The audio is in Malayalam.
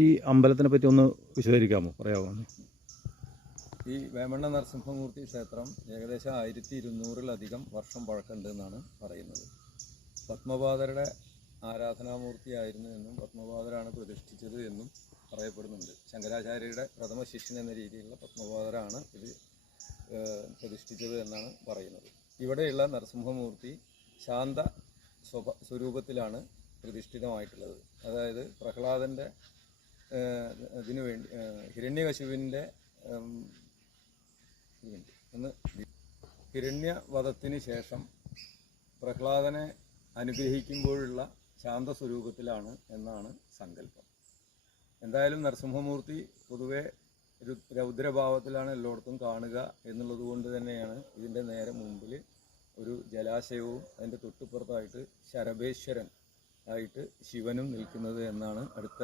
ഈ അമ്പലത്തിനെ പറ്റി ഒന്ന് വിശദീകരിക്കാമോ, പറയാമോ? ഈ വേമണ്ണ നരസിംഹമൂർത്തി ക്ഷേത്രം ഏകദേശം 1200-ലധികം വർഷം പഴക്കമുണ്ട് എന്നാണ് പറയുന്നത്. പത്മപാദരുടെ ആരാധനാമൂർത്തിയായിരുന്നു എന്നും പത്മപാദരാണ് പ്രതിഷ്ഠിച്ചത് എന്നും പറയപ്പെടുന്നുണ്ട്. ശങ്കരാചാര്യരുടെ പ്രഥമ ശിഷ്യൻ എന്ന രീതിയിലുള്ള പത്മപാദരാണ് ഇത് പ്രതിഷ്ഠിച്ചത് എന്നാണ് പറയുന്നത്. ഇവിടെയുള്ള നരസിംഹമൂർത്തി ശാന്ത സ്വരൂപത്തിലാണ് പ്രതിഷ്ഠിതമായിട്ടുള്ളത്. അതായത് പ്രഹ്ലാദൻ്റെ ഇതിനുവേണ്ടി ഹിരണ്യകശിപുവിൻ്റെ ഹിരണ്യവധത്തിന് ശേഷം പ്രഹ്ലാദനെ അനുഗ്രഹിക്കുമ്പോഴുള്ള ശാന്തസ്വരൂപത്തിലാണ് എന്നാണ് സങ്കല്പം. എന്തായാലും നരസിംഹമൂർത്തി പൊതുവെ രൗദ്രഭാവത്തിലാണ് എല്ലായിടത്തും കാണുക എന്നുള്ളത് കൊണ്ട് തന്നെയാണ് ഇതിൻ്റെ നേരെ മുമ്പിൽ ഒരു ജലാശയവും അതിൻ്റെ തൊട്ടുപുറത്തായിട്ട് ശരഭേശ്വരൻ ആയിട്ട് ശിവനും നിൽക്കുന്നത് എന്നാണ് അടുത്ത